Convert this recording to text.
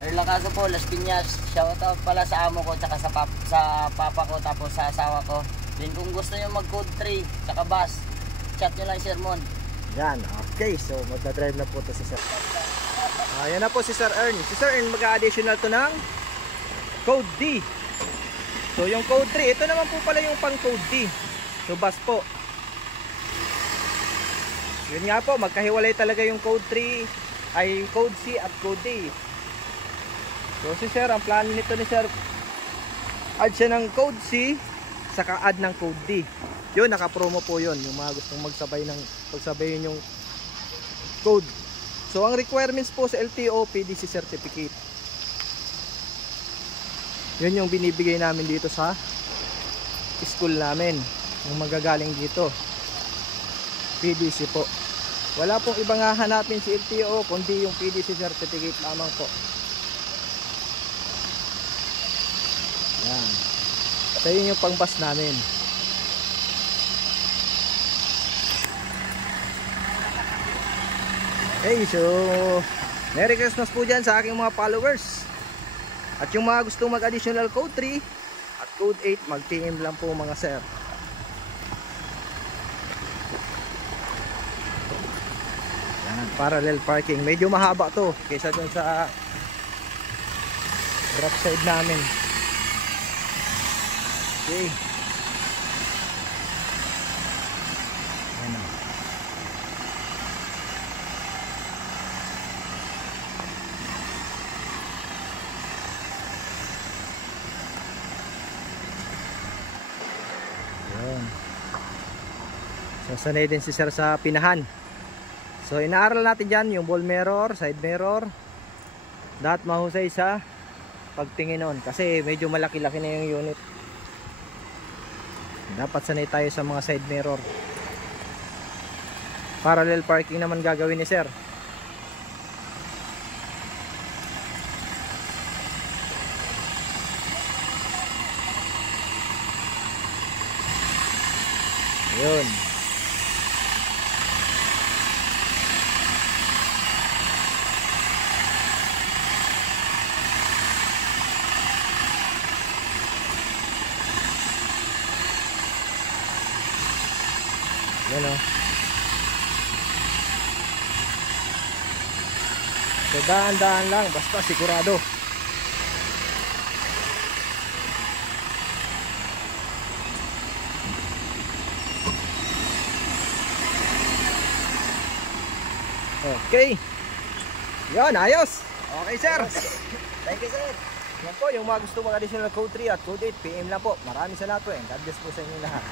Erlang Kaso po, Las Piñas. Shoutout pala sa amo ko, tsaka sa papa ko, tapos sa asawa ko. Then kung gusto nyo mag code 3, tsaka bus, chat nyo lang Sir Mon. Yan, okay. So magdadrive na po to si Sir. Ayan na po si Sir Ern. Si Sir Ern mag-additional to ng code D. So yung code 3, ito naman po pala yung pang code D. So bus po. Yun nga po, magkahiwalay talaga yung code 3 ay code C at code D. So si Sir, ang plano nito ni Sir, add siya ng code C, saka add ng code D. Yun, naka-promo po yun. Yung mga gustong pagsabayin yung code. So ang requirements po sa LTO, PDC certificate. Yun yung binibigay namin dito sa school namin. Yung magagaling dito, PDC po. Wala pong ibang hahanapin si LTO kundi yung PDC certificate lamang po. Yan. So yun yung pang-bus namin. Okay, so Merry Christmas po dyan sa aking mga followers. At yung mga gustong mag-additional code 3 at code 8, mag-PM lang po mga sir. Yan, parallel parking. Medyo mahaba to kaysa dun sa drop side namin. Okay. Yan o. Yan. So sanay din si sir sa pinahan. So inaaral natin dyan yung ball mirror, side mirror. Dapat mahusay sa pagtingin nun kasi medyo malaki-laki na yung unit. Dapat sanay tayo sa mga side mirror. Parallel parking naman gagawin ni sir. Yun. Yan o. So daan-daan lang, basta sigurado. Okay. Yan, ayos. Okay sir. Thank you, sir. Yan po, yung mga gusto mag-additional code 3 at code 8, PM lang po. Maraming salamat po and God bless po sa inyo lahat.